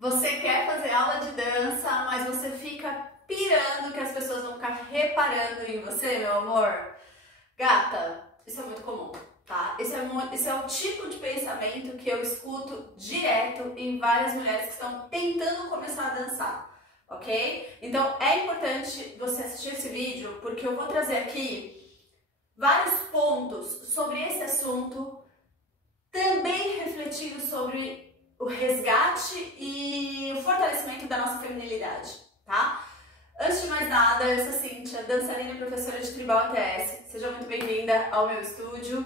Você quer fazer aula de dança, mas você fica pirando que as pessoas vão ficar reparando em você, meu amor? Gata, isso é muito comum, tá? Esse é o tipo de pensamento que eu escuto direto em várias mulheres que estão tentando começar a dançar, ok? Então é importante você assistir esse vídeo, porque eu vou trazer aqui vários pontos sobre esse assunto, também refletindo sobre o resgate e o fortalecimento da nossa feminilidade, tá? Antes de mais nada, eu sou a Cíntia, dançarina e professora de Tribal ATS. Seja muito bem-vinda ao meu estúdio.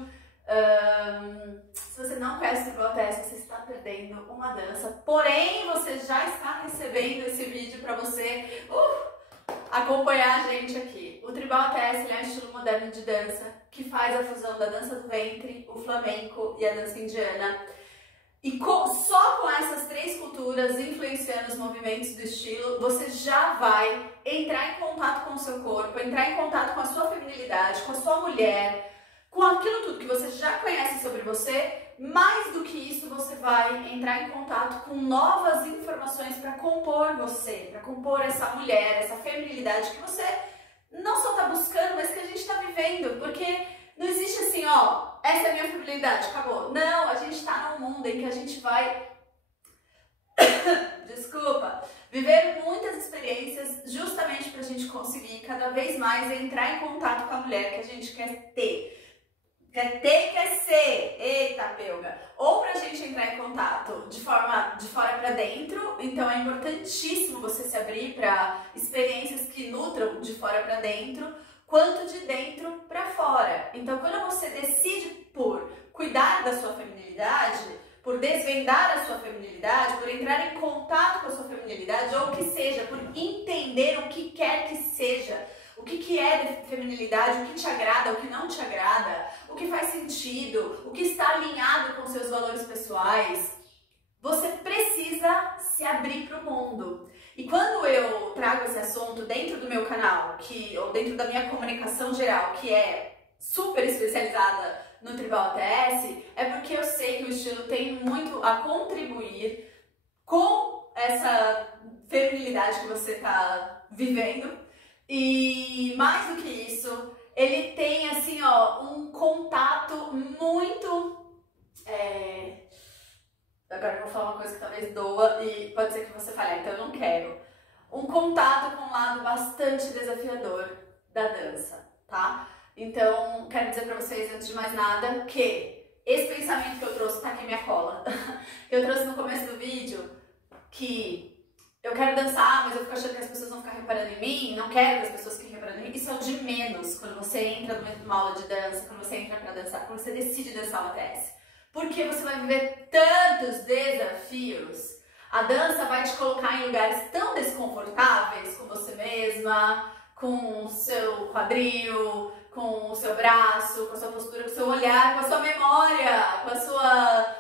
Se você não conhece Tribal ATS, você está perdendo uma dança, porém você já está recebendo esse vídeo para você acompanhar a gente aqui. O Tribal ATS é um estilo moderno de dança que faz a fusão da dança do ventre, o flamenco e a dança indiana. E só com essas três culturas influenciando os movimentos do estilo, você já vai entrar em contato com o seu corpo, entrar em contato com a sua feminilidade, com a sua mulher, com aquilo tudo que você já conhece sobre você. Mais do que isso, você vai entrar em contato com novas informações para compor você, para compor essa mulher, essa feminilidade que você não só está buscando, mas que a gente está vivendo, porque não existe assim, ó, essa é a minha feminilidade, acabou. Não, a gente tá num mundo em que a gente vai, desculpa, viver muitas experiências justamente pra gente conseguir cada vez mais entrar em contato com a mulher que a gente quer ter. Quer ser, eita pelga, ou pra gente entrar em contato de fora pra dentro, então é importantíssimo você se abrir para experiências que nutram de fora pra dentro, quanto de dentro para fora. Então, quando você decide por cuidar da sua feminilidade, por desvendar a sua feminilidade, por entrar em contato com a sua feminilidade, ou o que seja, por entender o que quer que seja, o que é feminilidade, o que te agrada, o que não te agrada, o que faz sentido, o que está alinhado com seus valores pessoais, você precisa se abrir para o mundo. E quando eu trago esse assunto dentro do meu canal, ou dentro da minha comunicação geral, que é super especializada no Tribal ATS, é porque eu sei que o estilo tem muito a contribuir com essa feminilidade que você está vivendo. E mais do que isso, ele tem assim, ó, um contato muito... Agora eu vou falar uma coisa que talvez doa e pode ser que você fale, então eu não quero. Um contato com um lado bastante desafiador da dança, tá? Então, quero dizer pra vocês, antes de mais nada, que esse pensamento que eu trouxe, tá aqui minha cola, que eu trouxe no começo do vídeo, que eu quero dançar, mas eu fico achando que as pessoas vão ficar reparando em mim, não quero que as pessoas fiquem reparando em mim, isso é o de menos quando você entra numa aula de dança, quando você entra pra dançar, quando você decide dançar uma ATS. Porque você vai viver tantos desafios. A dança vai te colocar em lugares tão desconfortáveis com você mesma, com o seu quadril, com o seu braço, com a sua postura, com o seu olhar, com a sua memória, com a sua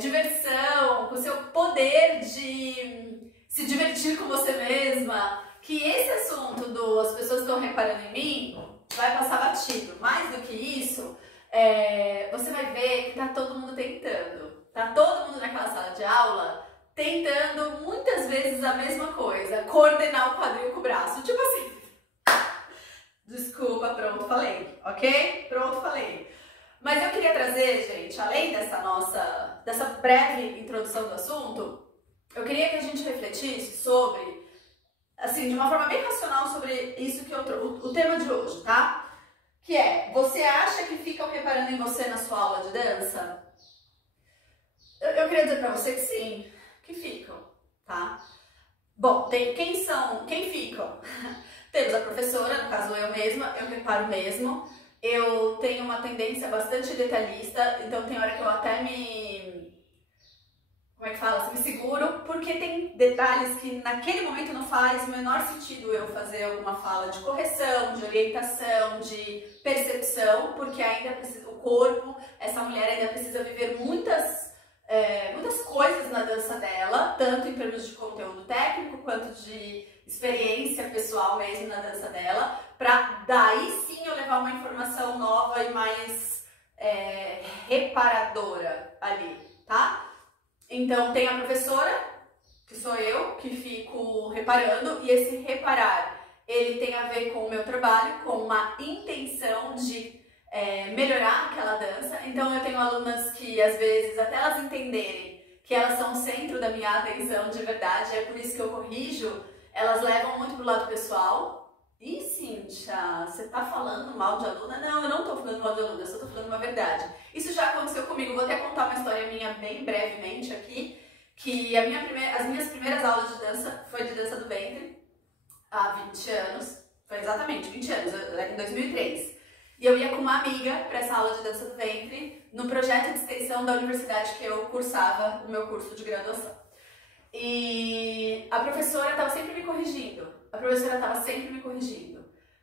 diversão, com o seu poder de se divertir com você mesma, que esse assunto as pessoas estão reparando em mim vai passar batido. Mais do que isso, você vai ver que tá todo mundo tentando. Tá todo mundo naquela sala de aula tentando muitas vezes a mesma coisa. Coordenar o quadril com o braço. Tipo assim. Desculpa, pronto, falei. Ok? Pronto, falei. Mas eu queria trazer, gente, além dessa breve introdução do assunto, eu queria que a gente refletisse sobre, assim, de uma forma bem racional sobre isso que eu trouxe, o tema de hoje, tá? Que é, você acha que ficam reparando em você na sua aula de dança? Eu queria dizer pra você que sim, que ficam, tá? Bom, quem ficam? Temos a professora, no caso eu mesma, eu reparo mesmo. Eu tenho uma tendência bastante detalhista, então tem hora que eu até como é que fala? Me seguro, porque tem detalhes que naquele momento não faz o menor sentido eu fazer alguma fala de correção, de orientação, de percepção, porque ainda precisa, o corpo, essa mulher ainda precisa viver muitas coisas na dança dela, tanto em termos de conteúdo técnico, quanto de experiência pessoal mesmo na dança dela, pra daí sim eu levar uma informação nova e mais reparadora ali, tá? Então tem a professora, que sou eu que fico reparando, e esse reparar, ele tem a ver com o meu trabalho, com uma intenção de melhorar aquela dança. Então eu tenho alunas que às vezes, até elas entenderem que elas são o centro da minha atenção de verdade, é por isso que eu corrijo, elas levam muito pro lado pessoal. Ih, Cíntia, você tá falando mal de aluna? Não, eu não tô falando mal de aluna, eu só tô falando uma verdade. Isso já aconteceu comigo, vou até contar uma história minha bem brevemente aqui, que as minhas primeiras aulas de dança foi de dança do ventre, há 20 anos, foi exatamente 20 anos, em 2003. E eu ia com uma amiga para essa aula de dança do ventre no projeto de extensão da universidade que eu cursava o meu curso de graduação. E a professora estava sempre me corrigindo.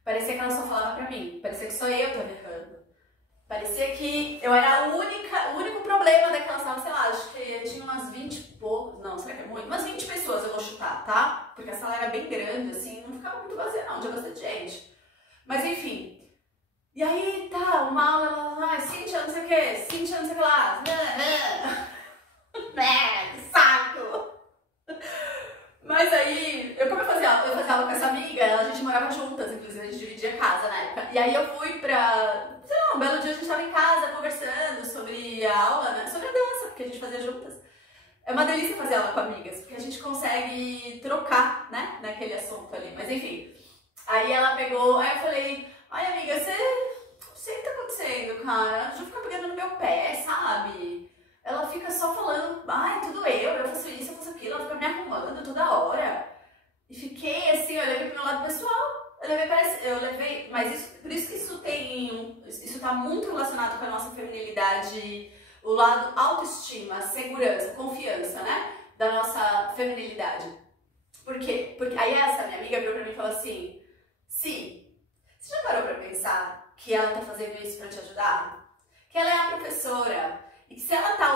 Parecia que ela só falava pra mim, parecia que só eu estava errando. Parecia que eu era o único problema daquela sala, sei lá, acho que tinha umas 20 e poucos, não, será que é muito? Umas 20 pessoas eu vou chutar, tá? Porque a sala era bem grande, assim, não ficava muito vazia não, tinha bastante gente. Mas enfim, e aí tá, uma aula, ela, Cíntia não sei o que, Cíntia não sei o que lá, que saco! Mas aí, como eu fazia aula com essa amiga, a gente morava juntas, inclusive a gente dividia casa na época. E aí eu fui pra, sei lá, um belo dia a gente tava em casa conversando sobre a aula, né, sobre a dança, porque a gente fazia juntas. É uma delícia fazer aula com amigas, porque a gente consegue trocar, né, naquele assunto ali. Mas enfim, aí ela pegou, aí eu falei, ai amiga, não sei o que tá acontecendo, cara, a Ju fica pegando no meu pé, sabe? Ela fica só falando, ai, tudo eu faço isso, eu faço aquilo, ela fica me arrumando toda hora. E fiquei assim, eu levei pro meu lado pessoal, mas por isso que isso tá muito relacionado com a nossa feminilidade, o lado autoestima, segurança, confiança, né, da nossa feminilidade. Por quê? Porque aí essa minha amiga virou pra mim e falou assim, você já parou pra pensar que ela tá fazendo isso pra te ajudar? Que ela é a professora, e que se ela tá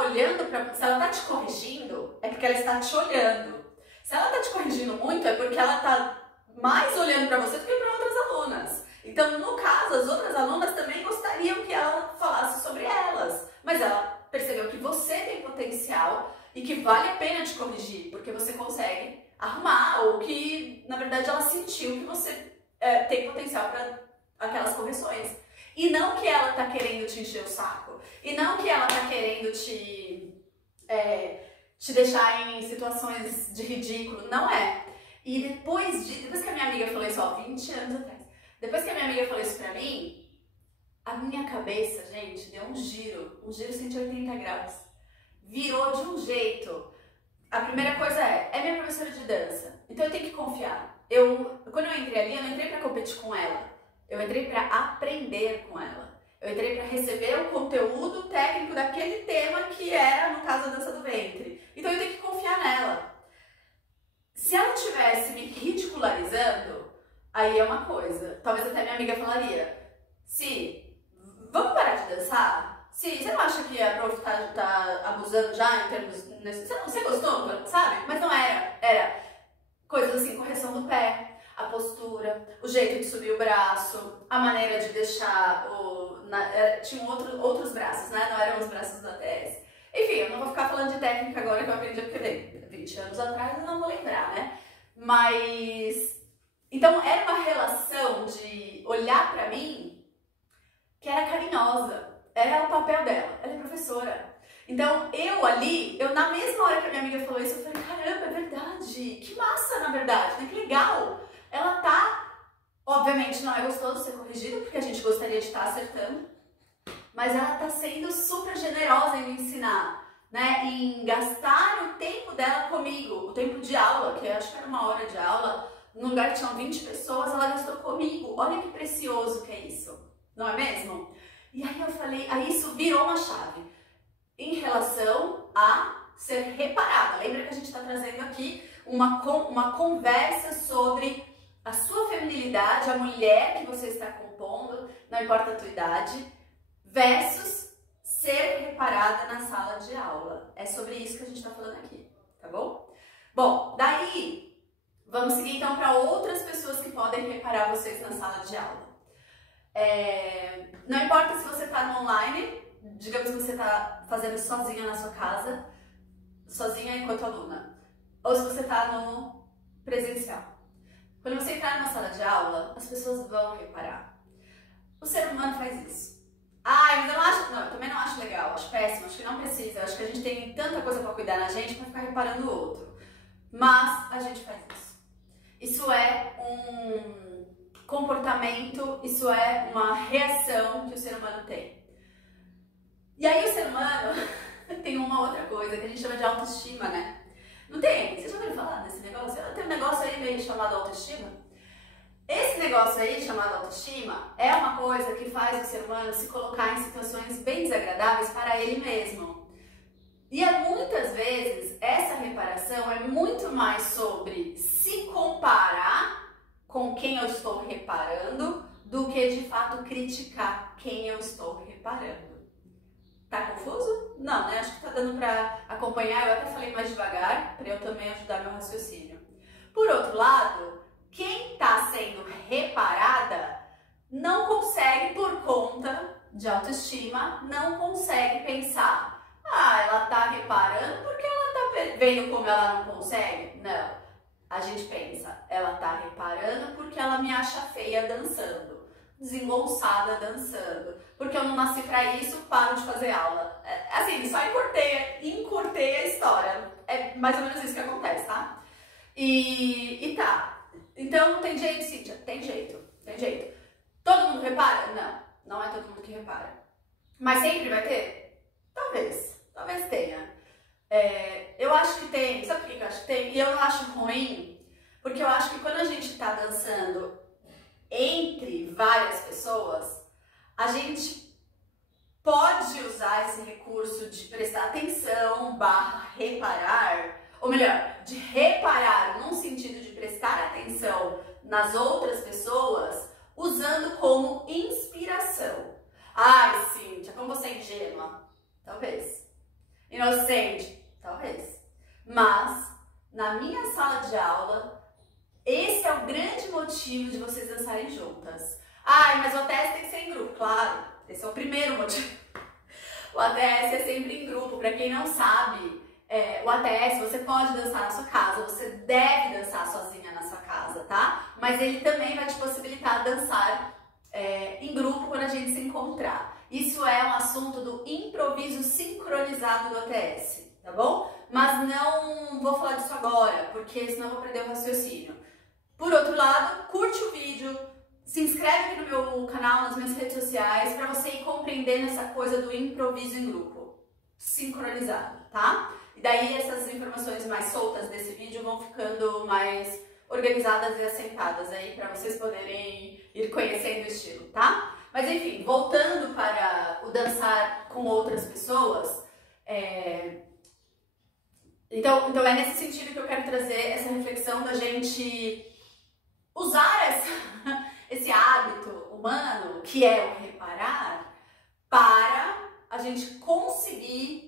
se ela tá te corrigindo, é porque ela está te olhando. Se ela tá te corrigindo muito, é porque ela tá mais olhando pra você do que pra outras alunas. Então, no caso, as outras alunas também gostariam que ela falasse sobre elas. Mas ela percebeu que você tem potencial e que vale a pena te corrigir, porque você consegue arrumar, ou que, na verdade, ela sentiu que você tem potencial para aquelas correções. E não que ela tá querendo te encher o saco. E não que ela tá querendo te deixar em situações de ridículo. Não é. E depois que a minha amiga falou isso, 20 anos atrás. Depois que a minha amiga falou isso pra mim, a minha cabeça, gente, deu um giro 180 graus. Virou de um jeito. A primeira coisa é minha professora de dança. Então eu tenho que confiar. Quando eu entrei ali, eu não entrei pra competir com ela. Eu entrei para aprender com ela. Eu entrei para receber o conteúdo técnico daquele tema que era, no caso, a dança do ventre. Então eu tenho que confiar nela. Se ela estivesse me ridicularizando, aí é uma coisa. Talvez até minha amiga falaria, vamos parar de dançar? Você não acha que a prof tá abusando já em termos... Você gostou, sabe? Mas não era. Era coisas assim, correção do pé, a postura, o jeito de subir o braço, a maneira de deixar tinham outros braços, né? Não eram os braços da ATS. Enfim, eu não vou ficar falando de técnica agora que eu aprendi porque 20 anos atrás eu não vou lembrar, né? Mas... Então era uma relação de olhar pra mim que era carinhosa. Era o papel dela. Ela é professora. Então eu na mesma hora que a minha amiga falou isso, eu falei, caramba, é verdade. Que massa, na verdade, né? Que legal. Ela obviamente não é gostoso ser corrigido, porque a gente gostaria de estar acertando, mas ela tá sendo super generosa em me ensinar, né, em gastar o tempo dela comigo, o tempo de aula, que eu acho que era 1 hora de aula, num lugar que tinham 20 pessoas, ela gastou comigo. Olha que precioso que é isso, não é mesmo? E aí eu falei, aí isso virou uma chave, em relação a ser reparada. Lembra que a gente está trazendo aqui uma conversa sobre a sua feminilidade, a mulher que você está compondo, não importa a tua idade, versus ser reparada na sala de aula. É sobre isso que a gente está falando aqui, tá bom? Bom, daí, vamos seguir então para outras pessoas que podem reparar vocês na sala de aula. Não importa se você está no online, digamos que você está fazendo sozinha na sua casa, sozinha enquanto aluna. ou se você está no presencial. Quando você entrar numa sala de aula, as pessoas vão reparar. O ser humano faz isso. Mas eu não acho, não, eu também não acho legal, acho péssimo, acho que não precisa, acho que a gente tem tanta coisa para cuidar na gente para ficar reparando o outro. Mas a gente faz isso. Isso é um comportamento, isso é uma reação que o ser humano tem. E aí o ser humano tem uma outra coisa que a gente chama de autoestima, né? Não tem? Vocês já ouviram falar desse negócio? Tem um negócio aí meio chamado autoestima. Esse negócio aí chamado autoestima é uma coisa que faz o ser humano se colocar em situações bem desagradáveis para ele mesmo. E muitas vezes essa reparação é muito mais sobre se comparar com quem eu estou reparando do que de fato criticar quem eu estou reparando. Tá confuso? Não, né? Acho que tá dando pra acompanhar. Eu até falei mais devagar para eu também ajudar meu raciocínio. Por outro lado, quem tá sendo reparada não consegue, por conta de autoestima, não consegue pensar: ela tá reparando porque ela tá vendo como ela não consegue? Não. A gente pensa: ela tá reparando porque ela me acha feia dançando, desengonçada dançando, porque eu não nasci pra isso, paro de fazer aula. Assim, só encurtei a história. É mais ou menos isso que acontece, tá? E tá. Então, tem jeito, Cíntia? Tem jeito. Todo mundo repara? Não é todo mundo que repara. Mas sempre vai ter? Talvez tenha. Eu acho que tem. Sabe por que eu acho que tem? E eu não acho ruim, porque eu acho que quando a gente tá dançando entre várias pessoas, a gente pode usar esse recurso de prestar atenção / reparar, ou melhor, de reparar num sentido de prestar atenção nas outras pessoas, usando como inspiração. Cíntia, como você é ingênua? Talvez. Inocente? Talvez. Mas, na minha sala de aula, esse é o grande motivo de vocês dançarem juntas. Mas o ATS tem que ser em grupo. Claro, esse é o primeiro motivo. O ATS é sempre em grupo. Para quem não sabe, o ATS você pode dançar na sua casa, você deve dançar sozinha na sua casa, tá? Mas ele também vai te possibilitar dançar em grupo quando a gente se encontrar. Isso é um assunto do improviso sincronizado do ATS, tá bom? Mas não vou falar disso agora, porque senão eu vou perder o raciocínio. Por outro lado, curte o vídeo, se inscreve aqui no meu canal, nas minhas redes sociais, para você ir compreendendo essa coisa do improviso em grupo, sincronizado, tá? E daí essas informações mais soltas desse vídeo vão ficando mais organizadas e assentadas aí para vocês poderem ir conhecendo o estilo, tá? Mas enfim, voltando para o dançar com outras pessoas, então é nesse sentido que eu quero trazer essa reflexão da gente usar esse hábito humano, que é o reparar, para a gente conseguir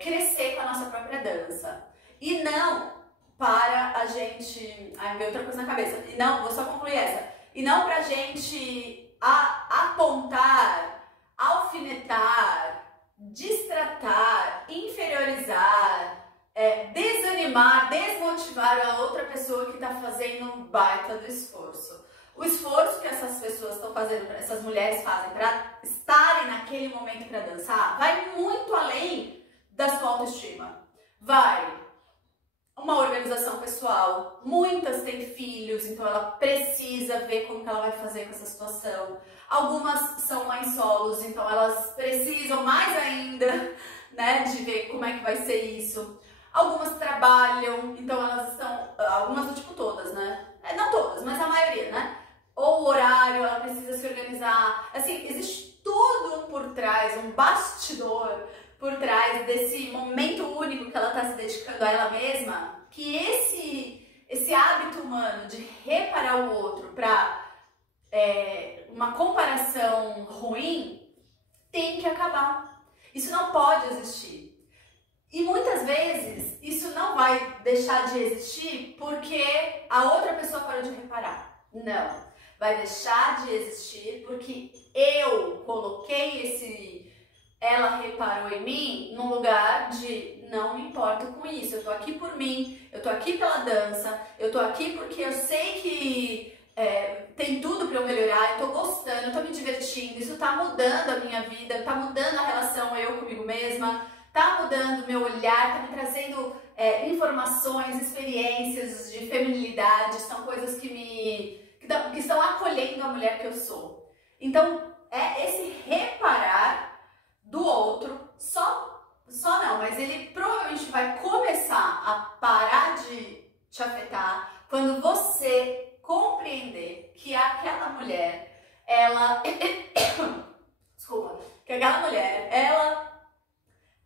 crescer com a nossa própria dança. E não para a gente... veio outra coisa na cabeça. E não, vou só concluir essa. E não pra gente apontar, alfinetar, distratar, inferiorizar, desanimar, desmotivar a outra pessoa que está fazendo um baita do esforço. O esforço que essas pessoas estão fazendo, essas mulheres fazem para estarem naquele momento para dançar, vai muito além da sua autoestima. Vai uma organização pessoal, muitas têm filhos, então ela precisa ver como que ela vai fazer com essa situação. Algumas são mães solos, então elas precisam mais ainda, né, de ver como é que vai ser isso. Algumas trabalham, então elas estão, algumas do tipo todas, né? Não todas, mas a maioria, né? Ou o horário, ela precisa se organizar. Assim, existe tudo por trás, um bastidor por trás desse momento único que ela está se dedicando a ela mesma, que esse hábito humano de reparar o outro para uma comparação ruim tem que acabar. Isso não pode existir. E muitas vezes isso não vai deixar de existir porque a outra pessoa parou de reparar. Não. Vai deixar de existir porque eu coloquei ela reparou em mim num lugar de não me importo com isso, eu tô aqui por mim, eu tô aqui pela dança, eu tô aqui porque eu sei que tem tudo pra eu melhorar, eu tô gostando, eu tô me divertindo, isso tá mudando a minha vida, tá mudando a relação eu comigo mesma, tá mudando o meu olhar, tá me trazendo informações, experiências de feminilidade, são coisas que estão acolhendo a mulher que eu sou. Então, é esse reparar do outro, só não, mas ele provavelmente vai começar a parar de te afetar quando você compreender que aquela mulher, ela desculpa, que aquela mulher, ela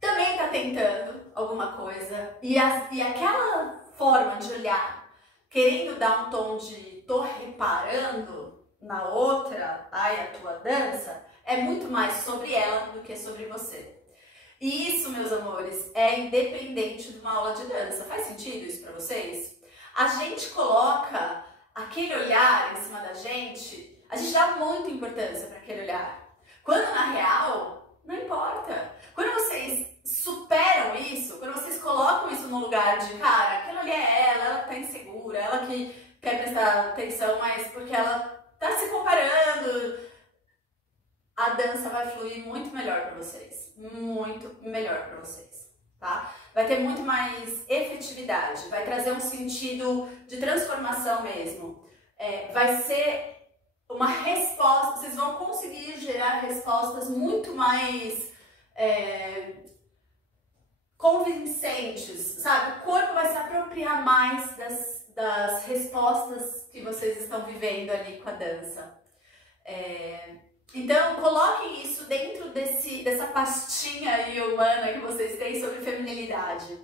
também tá tentando alguma coisa e aquela forma de olhar, querendo dar um tom de tô reparando na outra, ai, a tua dança, é muito mais sobre ela do que sobre você. E isso, meus amores, é independente de uma aula de dança. Faz sentido isso pra vocês? A gente coloca aquele olhar em cima da gente, a gente dá muita importância para aquele olhar. Quando na real, não importa. Quando vocês superam isso, quando vocês colocam isso no lugar de, cara, aquele olhar é ela tá insegura, ela que quer prestar atenção, mas porque ela tá se comparando, a dança vai fluir muito melhor para vocês, muito melhor para vocês, tá? Vai ter muito mais efetividade, vai trazer um sentido de transformação mesmo, vai ser uma resposta, vocês vão conseguir gerar respostas muito mais convincentes, sabe? O corpo vai se apropriar mais das respostas que vocês estão vivendo ali com a dança. Então, coloquem isso dentro dessa pastinha aí humana que vocês têm sobre feminilidade.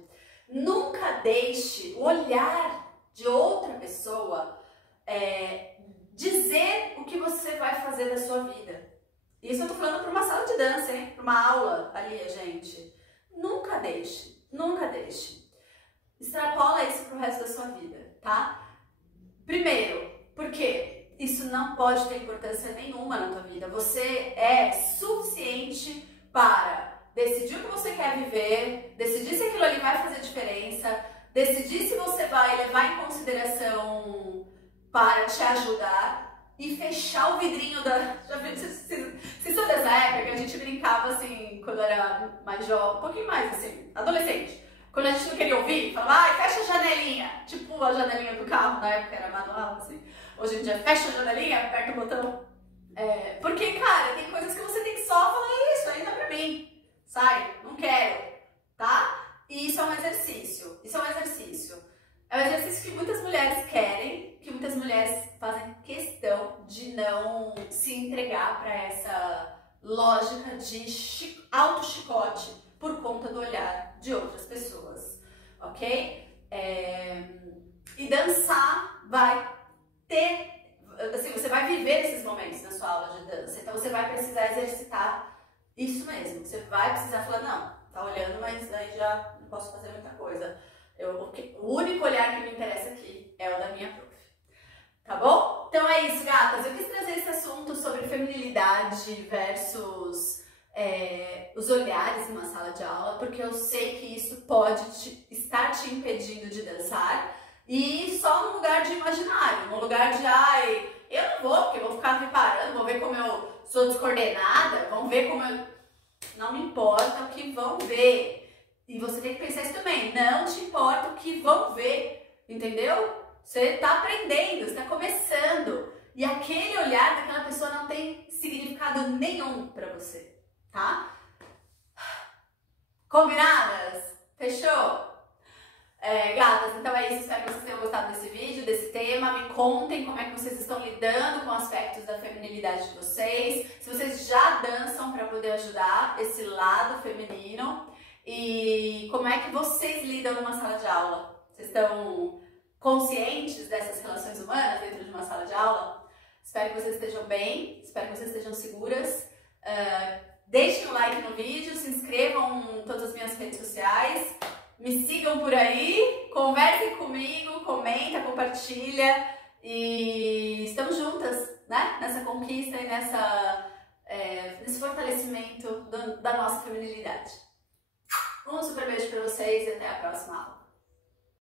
Nunca deixe o olhar de outra pessoa dizer o que você vai fazer da sua vida. Isso eu tô falando para uma sala de dança, hein? Para uma aula ali, gente. Nunca deixe, nunca deixe. Extrapola isso pro resto da sua vida, tá? Primeiro, por quê? Isso não pode ter importância nenhuma na tua vida. Você é suficiente para decidir o que você quer viver, decidir se aquilo ali vai fazer diferença, decidir se você vai levar em consideração para te ajudar e fechar o vidrinho da... Já viu? Se sou dessa época, a gente brincava assim, quando era mais jovem, um pouquinho mais assim, adolescente. Quando a gente não queria ouvir, falava, fecha a janelinha. Tipo a janelinha do carro, na época era manual, assim. Hoje em dia, fecha a janelinha, aperta o botão. Porque, cara, tem coisas que você tem que só falar, isso aí não é pra mim. Sai, não quero, tá? E isso é um exercício. Isso é um exercício. É um exercício que muitas mulheres querem, que muitas mulheres fazem questão de não se entregar pra essa lógica de auto-chicote por conta do olhar de outras pessoas, ok? E dançar vai ter, assim, você vai viver esses momentos na sua aula de dança, então você vai precisar exercitar isso mesmo, você vai precisar falar, não, tá olhando, mas aí já não posso fazer muita coisa, o único olhar que me interessa aqui é o da minha prof, tá bom? Então é isso, gatas, eu quis trazer esse assunto sobre feminilidade versus os olhares numa sala de aula, porque eu sei que isso pode estar te impedindo de dançar e só no lugar de imaginário, no lugar de, ai, eu não vou, porque eu vou ficar reparando, vou ver como eu sou descoordenada, vão ver como eu... Não me importa o que vão ver. E você tem que pensar isso também, não te importa o que vão ver, entendeu? Você tá aprendendo, você tá começando e aquele olhar daquela pessoa não tem significado nenhum pra você. Tá? Combinadas? Fechou? Gatas, então é isso. Espero que vocês tenham gostado desse vídeo, desse tema. Me contem como é que vocês estão lidando com aspectos da feminilidade de vocês. Se vocês já dançam para poder ajudar esse lado feminino. E como é que vocês lidam numa sala de aula? Vocês estão conscientes dessas relações humanas dentro de uma sala de aula? Espero que vocês estejam bem. Espero que vocês estejam seguras. Deixem o like no vídeo, se inscrevam em todas as minhas redes sociais, me sigam por aí, conversem comigo, comenta, compartilha e estamos juntas, né? Nessa conquista e nesse fortalecimento da nossa feminilidade. Um super beijo para vocês e até a próxima aula.